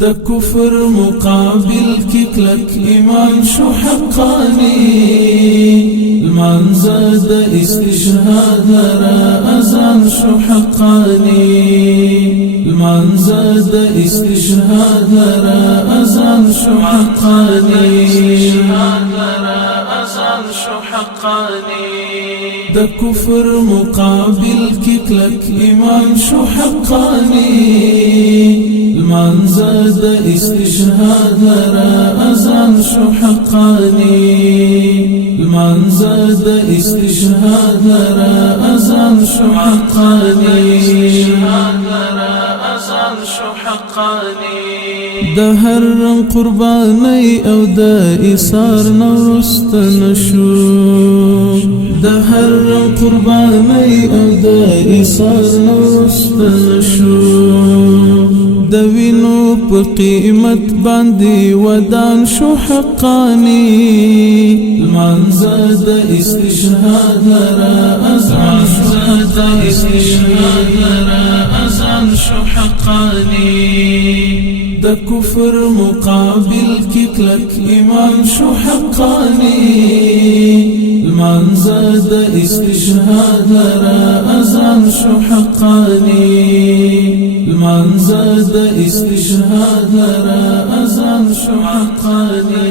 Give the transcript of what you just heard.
د کفر مقابل کی کلک ایمان شو حقانی المنزه د استشهاد لرا اذان شو حقانی المنزه د استشهاد لرا اذان شو حقانی د کفر مقابل کی کلک ایمان شو حقانی المنزه د استشهاد لرا اذان شو حقانی المنزه د استشهاد لرا اذان شو حقانی د هر رنگ قربانی او د ایثار نورست نشو د هر رنگ قربانی او د ایثار نورست نشو د وینو په قیمت باندې ودان شو حقانی المنزه د استشهاد لرا اذان شو حقانی د کفر مقابل کی کلک ایمان شو حقانی المنزه د استشهاد لرا اذان شو حقانی المنزه د استشهاد لرا اذان شو حقانی